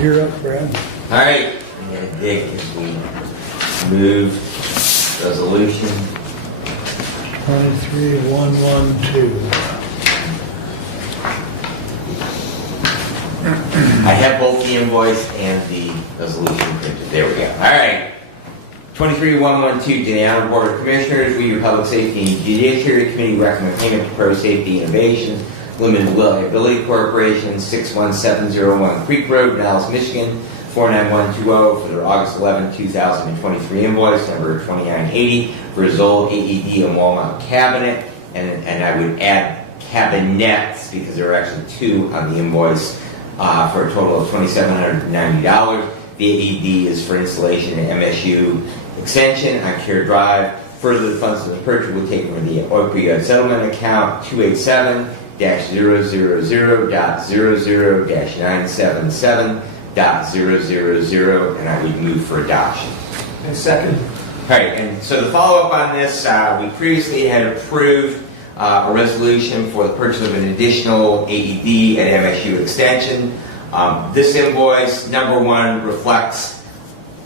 You're up, Brad. All right, I'm going to dig as we move resolution. 23112. I have both the invoice and the resolution printed. There we go. All right. 23112 to the Honorable Board of Commissioners. We, your Public Safety and Judiciary Committee, recommend payment to Pro Safety Innovations Limited Liability Corporation, 61701 Creek Road, Dallas, Michigan, 49120 for their August 11, 2023 invoice number 2980 for a Zoll AED and wall mount cabinet, and I would add cabinets because there are actually two on the invoice for a total of $2,790. The AED is for installation at MSU Extension on Care Drive. Further, the funds of the purchase will take from the opioid settlement account 287-000-977.000, and I would move for adoption. And second. All right, and so the follow-up on this, we previously had approved a resolution for the purchase of an additional AED at MSU Extension. This invoice, number one, reflects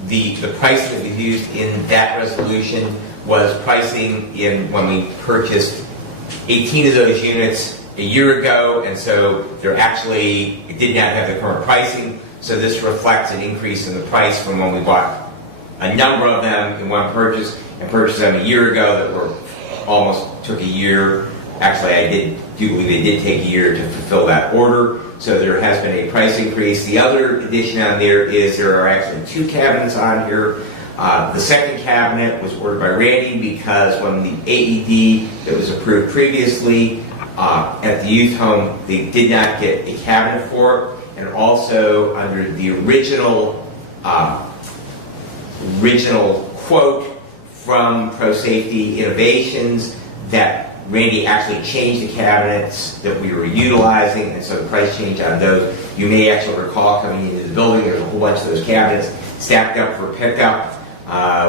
the pricing that was used in that resolution was pricing in when we purchased 18 of those units a year ago, and so they're actually, it did not have the current pricing, so this reflects an increase in the price from when we bought a number of them in one purchase and purchased them a year ago that were almost took a year. Actually, I do believe it did take a year to fulfill that order, so there has been a price increase. The other addition on there is there are actually two cabinets on here. The second cabinet was ordered by Randy because when the AED that was approved previously at the youth home, they did not get a cabinet for it, and also under the original quote from Pro Safety Innovations that Randy actually changed the cabinets that we were utilizing, and so the price change on those. You may actually recall coming into the building, there's a whole bunch of those cabinets stacked up for pickup.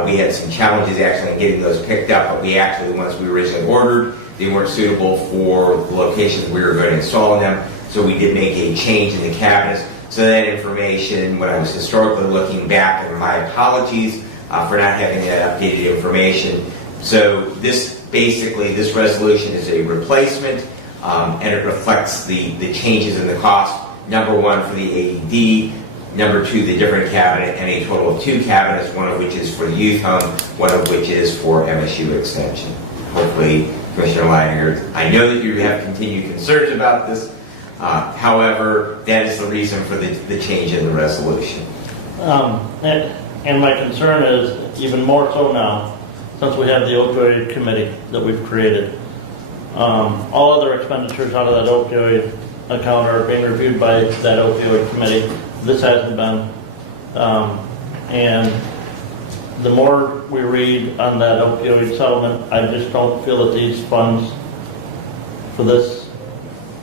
We had some challenges actually in getting those picked up, but we actually, the ones we originally ordered, they weren't suitable for the locations we were going to install them, so we did make a change in the cabinets. So that information, when I was historically looking back, and my apologies for not having that updated information. So this basically, this resolution is a replacement, and it reflects the changes in the cost. Number one for the AED, number two the different cabinet, and a total of two cabinets, one of which is for the youth home, one of which is for MSU Extension. Hopefully, Commissioner Leininger, I know that you have continued concerns about this. However, that is the reason for the change in the resolution. And my concern is even more so now, since we have the opioid committee that we've created. All other expenditures out of that opioid account are being reviewed by that opioid committee. This hasn't been. And the more we read on that opioid settlement, I just don't feel that these funds for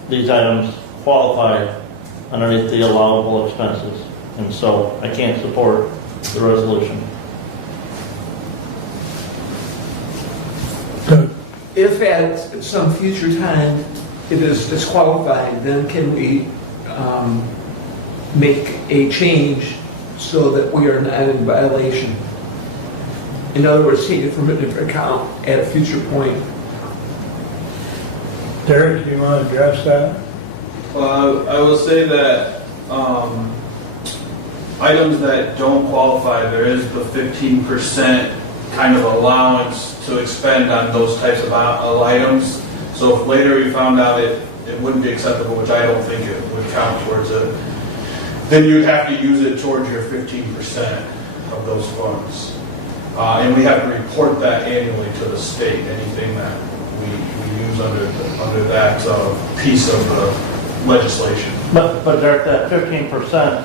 these items qualify underneath the allowable expenses. And so I can't support the resolution. If at some future time it is disqualified, then can we make a change so that we are not in violation? In other words, take it from a different account at a future point. Derek, do you want to address that? Well, I will say that items that don't qualify, there is the 15% kind of allowance to expend on those types of items. So if later you found out it wouldn't be acceptable, which I don't think it would count towards it, then you'd have to use it towards your 15% of those funds. And we have to report that annually to the state, anything that we use under that piece of the legislation. But Derek, that 15%, I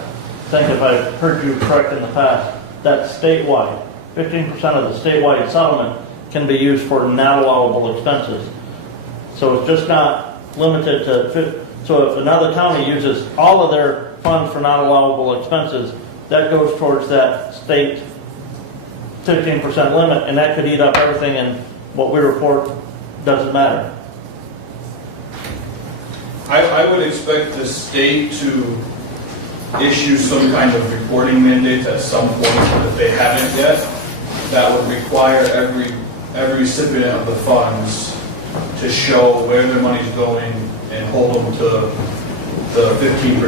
think if I've heard you correct in the past, that's statewide. 15% of the statewide settlement can be used for non-allowable expenses. So it's just not limited to, so if another county uses all of their funds for non-allowable expenses, that goes towards that state 15% limit, and that could eat up everything, and what we report doesn't matter. I would expect the state to issue some kind of reporting mandate at some point that they haven't yet, that would require every recipient of the funds to show where their money's going and hold them to the 15%,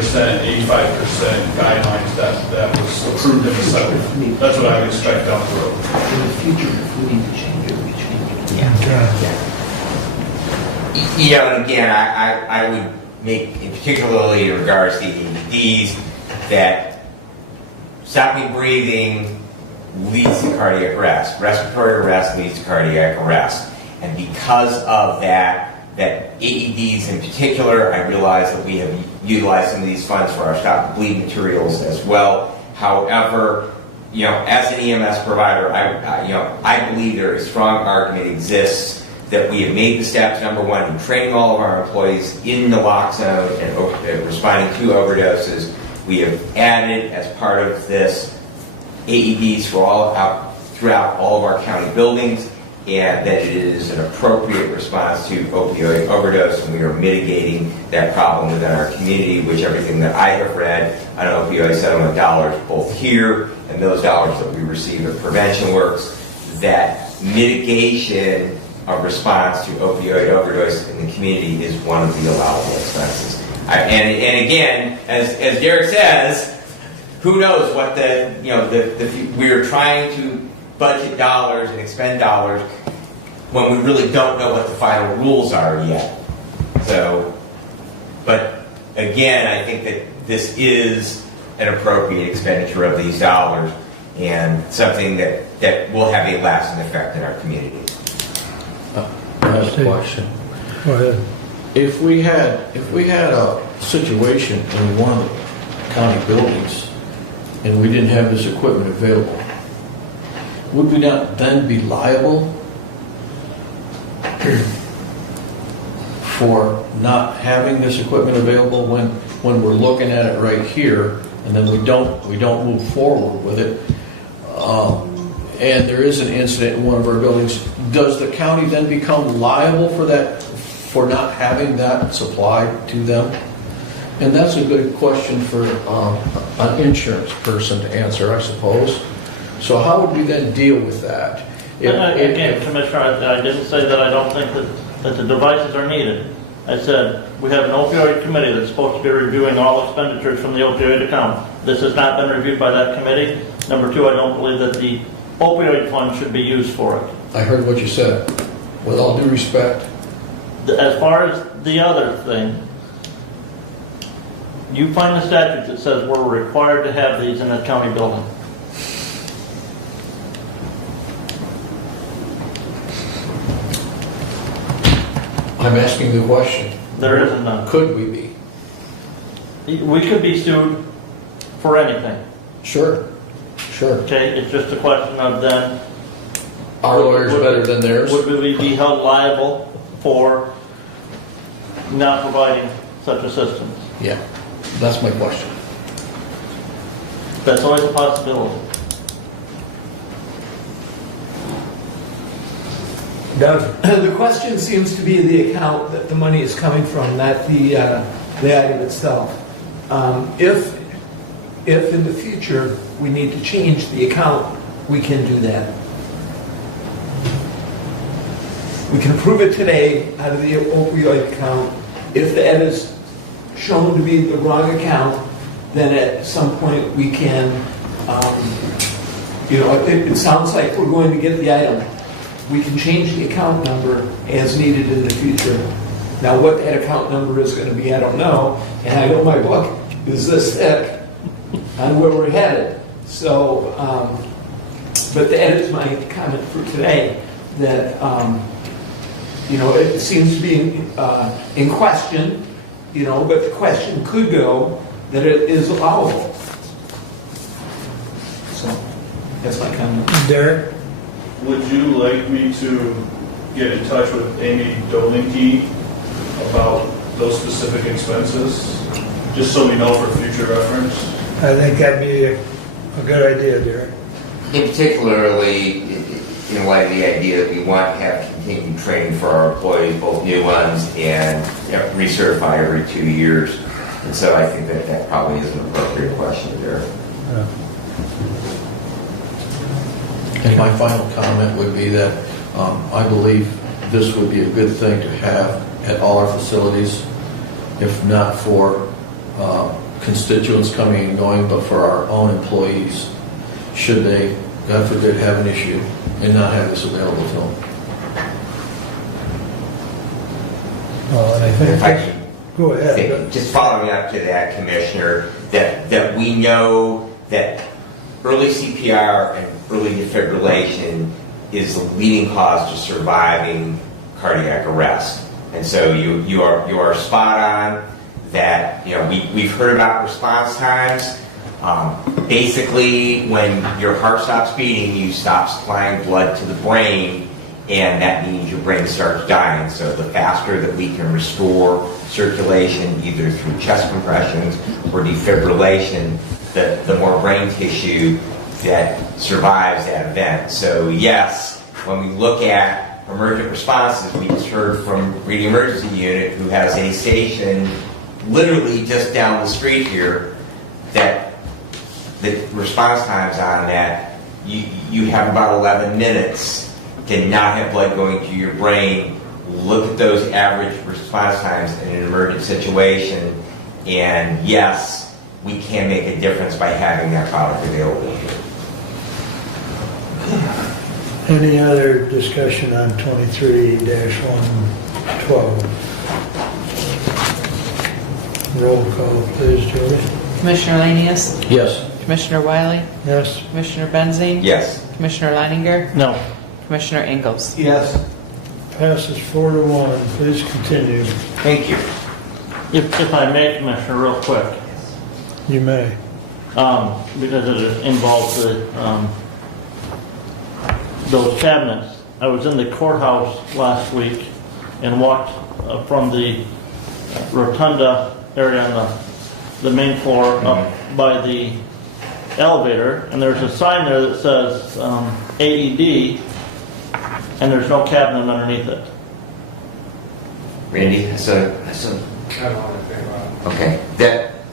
85% guidelines that was approved in the settlement. That's what I would expect down the road. In the future, if we need to change it, we change it. And again, I would make, particularly in regards to EEDs, that stopping breathing leads to cardiac arrest. Respiratory arrest leads to cardiac arrest. And because of that AEDs in particular, I realize that we have utilized some of these funds for our stop and bleed materials as well. However, as an EMS provider, I believe there is a strong argument exists that we have made the steps, number one, in training all of our employees in naloxone and responding to overdoses. We have added, as part of this, AEDs throughout all of our county buildings, and that it is an appropriate response to opioid overdose, and we are mitigating that problem within our community, which everything that I have read on opioid settlement dollars, both here and those dollars that we receive at prevention works, that mitigation of response to opioid overdose in the community is one of the allowable expenses. And again, as Derek says, who knows what we're trying to budget dollars and expend dollars when we really don't know what the final rules are yet. So, but again, I think that this is an appropriate expenditure of these dollars and something that will have a lasting effect in our community. I have a question. Go ahead. If we had a situation in one of the county buildings and we didn't have this equipment available, would we not then be liable for not having this equipment available when we're looking at it right here, and then we don't move forward with it, and there is an incident in one of our buildings? Does the county then become liable for that, for not having that supplied to them? And that's a good question for an insurance person to answer, I suppose. So how would we then deal with that? Again, Commissioner, I didn't say that I don't think that the devices are needed. I said we have an opioid committee that's supposed to be reviewing all expenditures from the opioid account. This has not been reviewed by that committee. Number two, I don't believe that the opioid fund should be used for it. I heard what you said. With all due respect. As far as the other thing, you find the statute that says we're required to have these in a county building. I'm asking the question. There isn't none. Could we be? We could be sued for anything. Sure. Okay, it's just a question of then. Our lawyer's better than theirs. Would we be held liable for not providing such assistance? Yeah, that's my question. That's always a possibility. Doug? The question seems to be the account that the money is coming from, not the item itself. If in the future we need to change the account, we can do that. We can approve it today out of the opioid account. If that is shown to be the wrong account, then at some point we can, it sounds like we're going to get the item. We can change the account number as needed in the future. Now, what that account number is going to be, I don't know. And I know my book is this thick on where we're headed. So, but that is my comment for today, that, it seems to be in question, but the question could go that it is allowable. So, that's my comment. Derek? Would you like me to get in touch with Amy Dolinke about those specific expenses, just so we know for future reference? I think that'd be a good idea, Derek. In particularly, in light of the idea that we want to have continued training for our employees, both new ones and recertify every 2 years. And so I think that probably is an appropriate question. question there. And my final comment would be that I believe this would be a good thing to have at all our facilities, if not for constituents coming and going, but for our own employees, should they, God forbid, have an issue and not have this available to them. Well, and I If I think, can go ahead. just following up to that, Commissioner, that we know that early CPR and early defibrillation is the leading cause to surviving cardiac arrest. And so you are spot on that, we've heard about response times. Basically, when your heart stops beating, you stop supplying blood to the brain, and that means your brain starts dying. So the faster that we can restore circulation, either through chest compressions or defibrillation, the more brain tissue that survives that event. So yes, when we look at emergent responses, we just heard from Reading Emergency Unit, who has a station literally just down the street here, that the response times on that, you have about 11 minutes to not have blood going to your brain. Look at those average response times in an emergent situation, and yes, we can make a difference by having that product available here. Any other discussion on 23-112? Roll call, please, Jody. Commissioner Lanius? Yes. Commissioner Wiley? Yes. Commissioner Benzing? Yes. Commissioner Leininger? No. Commissioner Ingalls? Yes. Passes 4-1. Please continue. Thank you. If I may, Commissioner, real quick, You may. because it involves those cabinets. I was in the courthouse last week and walked from the rotunda area on the main floor up by the elevator, and there's a sign there that says AED, and there's no cabinet underneath it. Randy, I don't know anything about it. okay.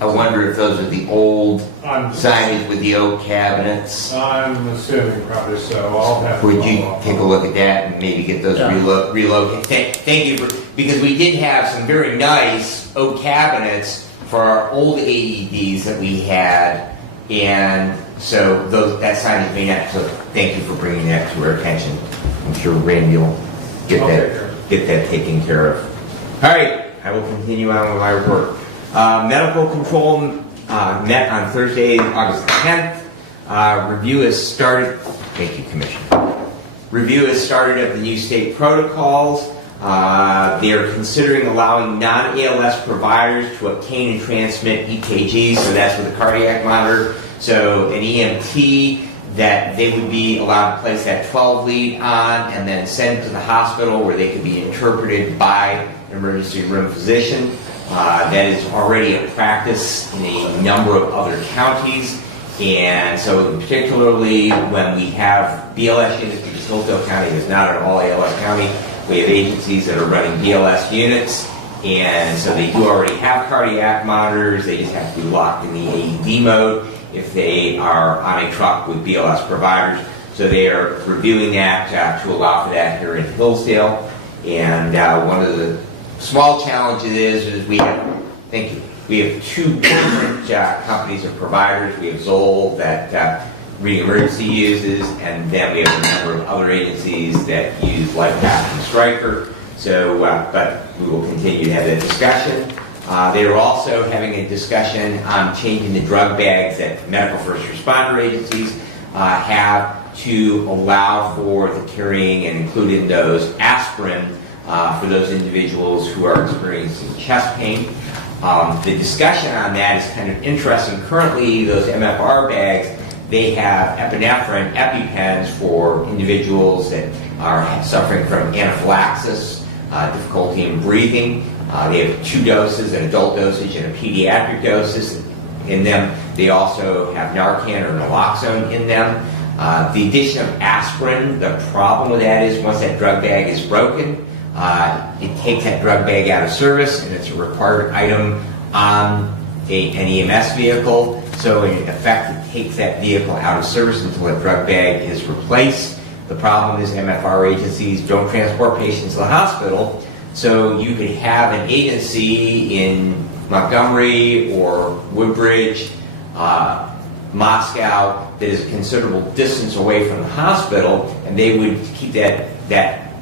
I wonder if those are the old signage with the oak cabinets. I'm assuming probably so. I'll have to Would you follow up take a on look at that and maybe get those Yeah. relocated? Thank you, because we did have some very nice oak cabinets for our old AEDs that we had, and so that signage may not. So thank you for bringing that to our attention. I'm sure Randy will get that taken care of. All right, I will continue on with my report. Medical control met on Thursday, August 10th. Review has started. Thank you, Commissioner. Review has started of the new state protocols. They are considering allowing non-ALS providers to obtain and transmit EKGs, so that's with a cardiac monitor. So an EMT, that they would be allowed to place that 12 lead on and then send to the hospital where they could be interpreted by an emergency room physician. That is already a practice in a number of other counties, and so particularly when we have BLS units, because Hillsdale County is not an all ALS county, we have agencies that are running BLS units, and so they do already have cardiac monitors. They just have to be locked in the AED mode if they are on a truck with BLS providers. So they are reviewing that to allow for that here in Hillsdale, and one of the small challenge is we have, thank you, we have two different companies or providers. We have Zoll that Reading Emergency uses, and then we have a number of other agencies that use LifePath and Stryker. So, but we will continue to have that discussion. They are also having a discussion on changing the drug bags that medical first responder agencies have to allow for the carrying and include in those aspirin for those individuals who are experiencing chest pain. The discussion on that is kind of interesting. Currently, those MFR bags, they have epinephrine EpiPens for individuals that are suffering from anaphylaxis, difficulty in breathing. They have 2 doses, an adult dosage and a pediatric dosage in them. They also have Narcan or naloxone in them. The addition of aspirin, the problem with that is once that drug bag is broken, it takes that drug bag out of service, and it's a required item on an EMS vehicle. So in effect, it takes that vehicle out of service until a drug bag is replaced. The problem is MFR agencies don't transport patients to the hospital. So you could have an agency in Montgomery or Woodbridge, Moscow, that is a considerable distance away from the hospital, and they would keep that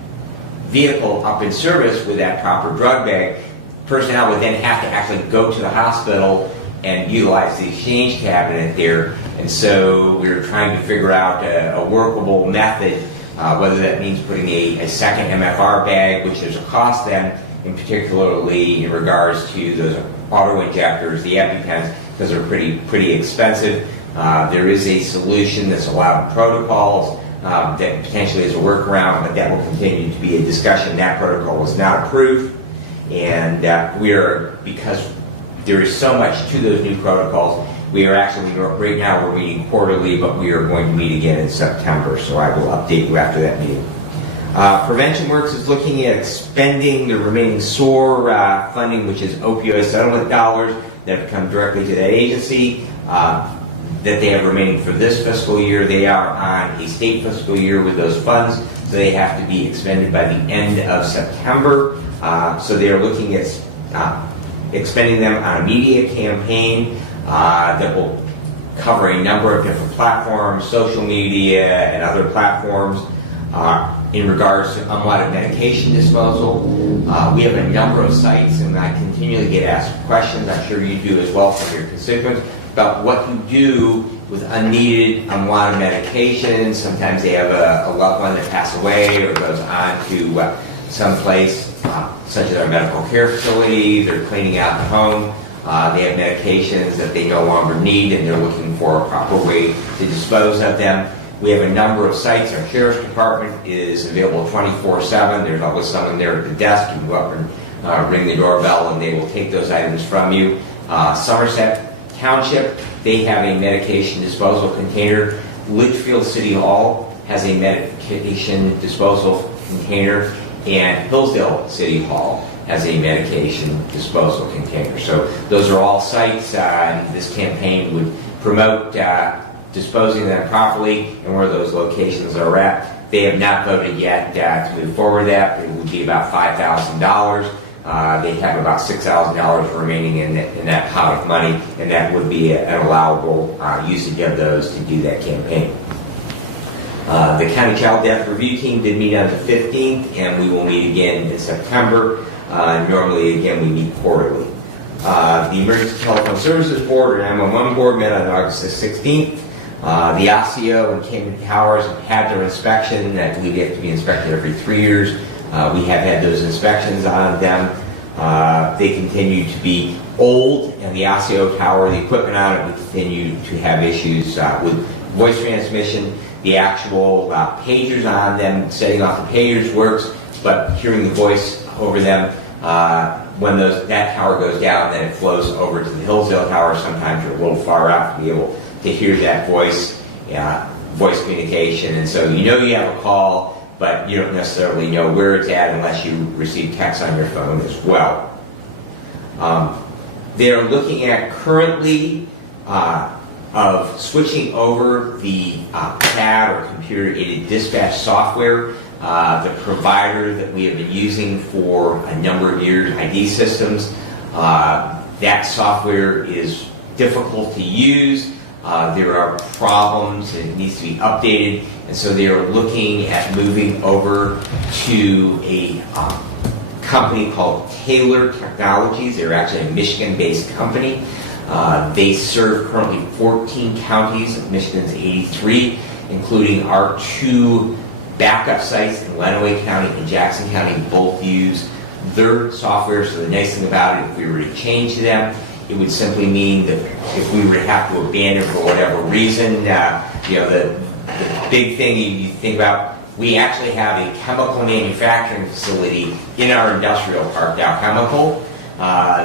vehicle up in service with that proper drug bag. Personnel would then have to actually go to the hospital and utilize the exchange cabinet there. And so we're trying to figure out a workable method, whether that means putting a second MFR bag, which is a cost then, in particularly in regards to those auto injectors, the EpiPens, because they're pretty expensive. There is a solution that's allowed in protocols that potentially is a workaround, but that will continue to be a discussion. That protocol was not approved, and because there is so much to those new protocols, we are actually, right now we're meeting quarterly, but we are going to meet again in September, so I will update you after that meeting. Prevention Works is looking at expending the remaining SOAR funding, which is opioid settlement dollars that have come directly to that agency, that they have remaining for this fiscal year. They are on a state fiscal year with those funds, so they have to be expended by the end of September. So they are looking at expending them on a media campaign that will cover a number of different platforms, social media and other platforms, in regards to unwanted medication disposal. We have a number of sites, and I continually get asked questions, I'm sure you do as well from your constituents, about what to do with unneeded, unwanted medications. Sometimes they have a loved one that passed away or goes on to someplace such as our medical care facility. They're cleaning out the home. They have medications that they no longer need, and they're looking for a proper way to dispose of them. We have a number of sites. Our Sheriff's Department is available 24/7. There's always someone there at the desk. You can go up and ring the doorbell, and they will take those items from you. Somerset Township, they have a medication disposal container. Litchfield City Hall has a medication disposal container, and Hillsdale City Hall has a medication disposal container. So those are all sites, and this campaign would promote disposing of them properly and where those locations are at. They have not voted yet to move forward with that, but it would be about $5,000. They have about $6,000 remaining in that pot of money, and that would be an allowable usage of those to do that campaign. The County Child Death Review Team did meet on the 15th, and we will meet again in September. Normally, again, we meet quarterly. The Emergency Telephone Services Board, or 911 Board, met on August the 16th. The Osseo and Cambridge Towers have had their inspection. I believe they have to be inspected every 3 years. We have had those inspections on them. They continue to be old, and the Osseo Tower, the equipment on it, we continue to have issues with voice transmission. The actual pagers on them, setting off the pagers works, but hearing the voice over them, when that tower goes down, then it flows over to the Hillsdale Tower. Sometimes you're a little far out to be able to hear that voice communication, and so you know you have a call, but you don't necessarily know where it's at unless you receive text on your phone as well. They're looking at currently of switching over the CAD or computer-aided dispatch software. The provider that we have been using for a number of years, ID Systems, that software is difficult to use. There are problems, and it needs to be updated, and so they are looking at moving over to a company called Taylor Technologies. They're actually a Michigan-based company. They serve currently 14 counties of Michigan's 83, including our 2 backup sites in Lenawee County and Jackson County. Both use their software, so the nice thing about it, if we were to change to them, it would simply mean that if we were to have to abandon for whatever reason, the big thing you think about, we actually have a chemical manufacturing facility in our industrial park, Dow Chemical.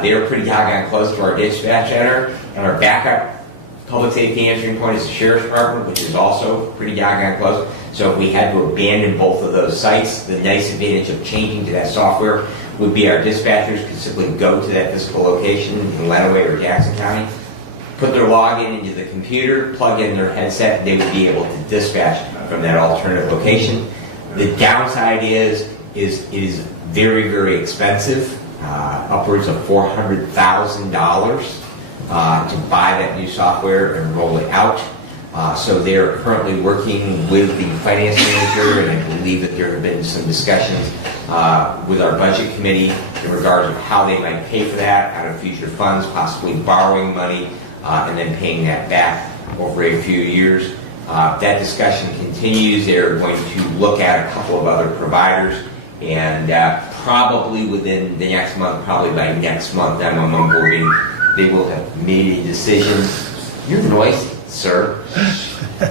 They're pretty doggone close to our dispatch center, and our backup public safety answering point is the Sheriff's Department, which is also pretty doggone close. So if we had to abandon both of those sites, the nice advantage of changing to that software would be our dispatchers could simply go to that physical location in Lenawee or Jackson County, put their login into the computer, plug in their headset, and they would be able to dispatch from that alternate location. The downside is it is very, very expensive, upwards of $400,000 to buy that new software and roll it out. So they're currently working with the finance manager, and I believe that there have been some discussions with our budget committee in regards of how they might pay for that out of future funds, possibly borrowing money and then paying that back over a few years. That discussion continues. They're going to look at a couple of other providers, and probably within the next month, probably by next month, they will have made a decision. You're noisy, sir.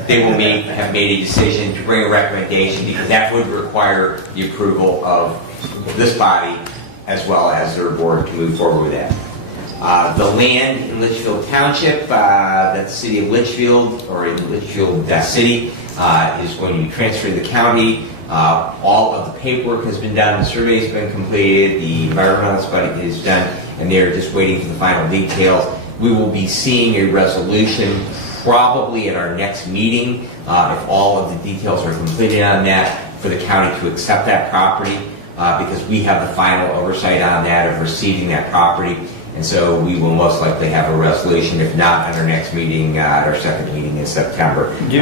They will have made a decision to bring a recommendation, because that would require the approval of this body as well as their board to move forward with that. The land in Litchfield Township, that's the city of Litchfield, or in Litchfield City, is going to be transferred to the county. All of the paperwork has been done, the survey's been completed, the environmental study is done, and they're just waiting for the final details. We will be seeing a resolution probably at our next meeting, if all of the details are completed on that, for the county to accept that property, because we have the final oversight on that of receiving that property. And so we will most likely have a resolution, if not at our next meeting, our second meeting in September. Do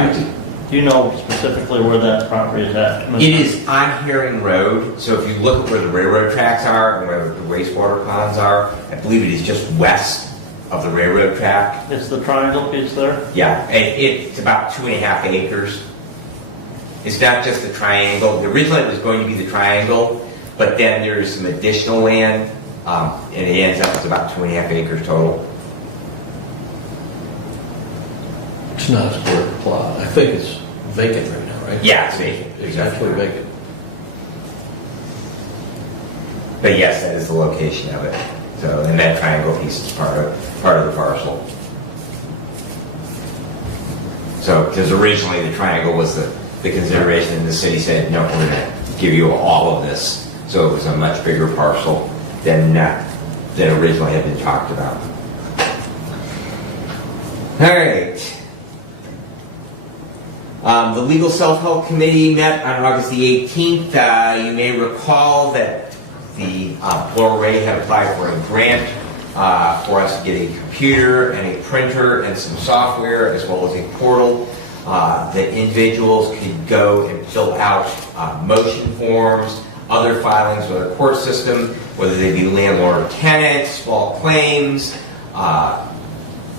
you know specifically where that property is at? It is on Herring Road. So if you look at where the railroad tracks are and where the wastewater ponds are, I believe it is just west of the railroad track. It's the triangle piece there? Yeah, it's about 2.5 acres. It's not just the triangle. Originally it was going to be the triangle, but then there's some additional land. And it ends up with about 2.5 acres total. It's not a square plot. I think it's vacant right now, right? Yeah, it's vacant. It's actually vacant. But yes, that is the location of it. So, and that triangle piece is part of the parcel. So, because originally the triangle was the consideration, and the city said, no, we're going to give you all of this. So it was a much bigger parcel than originally had been talked about. All right. The Legal Self-Help Committee met on August the 18th. You may recall that the Laura Ray had applied for a grant for us to get a computer and a printer and some software, as well as a portal that individuals could go and fill out motion forms, other filings with our court system, whether they be landlord or tenant, small claims,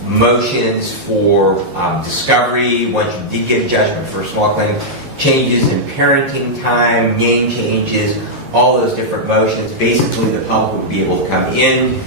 motions for discovery, once you did get a judgment for a small claim, changes in parenting time, name changes, all those different motions. Basically, the public would be able to come in.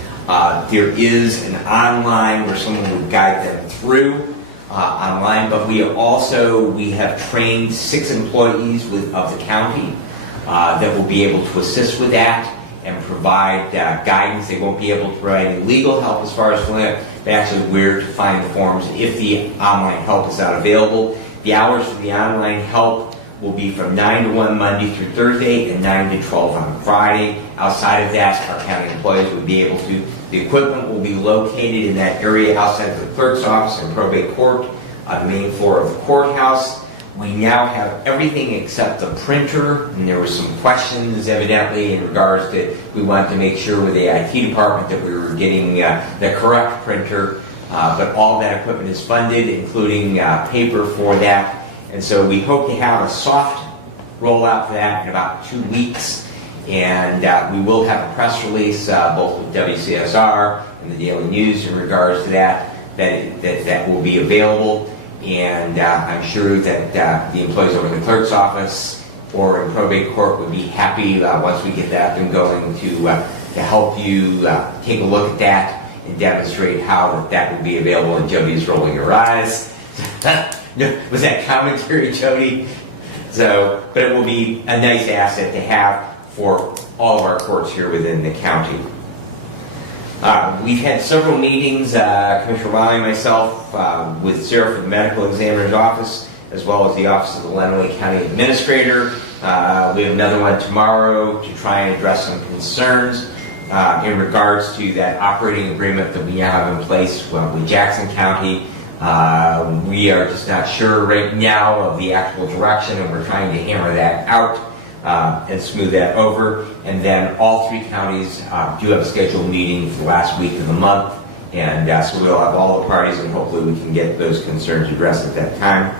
There is an online where someone would guide them through online, but we have trained 6 employees of the county that will be able to assist with that and provide guidance. They won't be able to provide any legal help as far as but actually where to find the forms if the online help is not available. The hours for the online help will be from 9 to 1 Monday through Thursday and 9 to 12 on Friday. Outside of that, our county employees would be able to. The equipment will be located in that area outside of the clerk's office and probate court on the main floor of the courthouse. We now have everything except the printer, and there were some questions evidently in regards to, we wanted to make sure with the IT department that we were getting the correct printer, but all that equipment is funded, including paper for that. And so we hope to have a soft rollout for that in about 2 weeks. And we will have a press release both with WCSR and the Daily News in regards to that will be available. And I'm sure that the employees over in the clerk's office or in probate court would be happy once we get that and going to help you take a look at that and demonstrate how that would be available. And Jody's rolling her eyes. Was that commentary, Jody? So, but it will be a nice asset to have for all of our courts here within the county. We've had several meetings, Commissioner Wiley and myself, with Sarah from the Medical Examiner's Office, as well as the Office of the Leininger County Administrator, We have another one tomorrow to try and address some concerns in regards to that operating agreement that we now have in place with Jackson County. We are just not sure right now of the actual direction, and we're trying to hammer that out and smooth that over. And then all three counties do have a scheduled meeting for the last week of the month, and so we'll have all the parties, and hopefully we can get those concerns addressed at that time.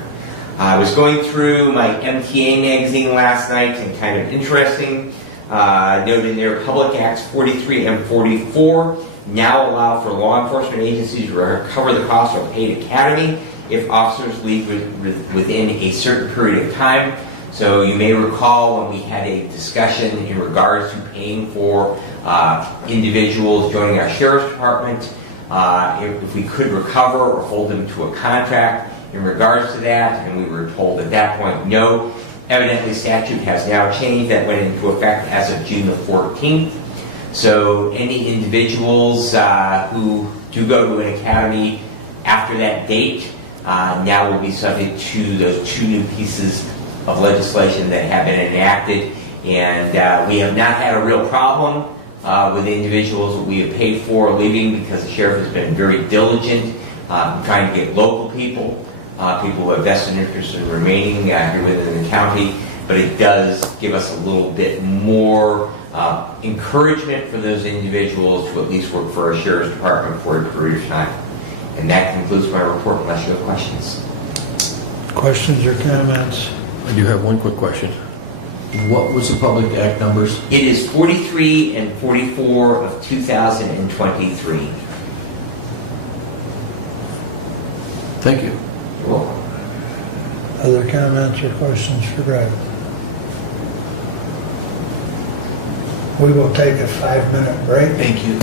I was going through my MTA magazine last night, and kind of interesting, noted in there, Public Acts 43 and 44 now allow for law enforcement agencies to recover the cost of a paid academy if officers leave within a certain period of time. So you may recall when we had a discussion in regards to paying for individuals joining our sheriff's department, if we could recover or hold them to a contract in regards to that, and we were told at that point no. Evidently statute has now changed. That went into effect as of June the 14th. So any individuals who do go to an academy after that date now will be subject to those two new pieces of legislation that have been enacted. And we have not had a real problem with individuals that we have paid for leaving, because the sheriff has been very diligent in trying to get local people, people who have vested interest in remaining here within the county. But it does give us a little bit more encouragement for those individuals to at least work for our sheriff's department for a period of time. And that concludes my report, unless you have questions. Questions or comments? I do have one quick question. What was the Public Act numbers? It is 43 and 44 of 2023. Thank you. You're welcome. Other comments or questions for Greg? We will take a 5-minute break Thank you.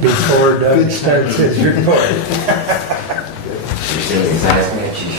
before Doug starts his report. You're still excited.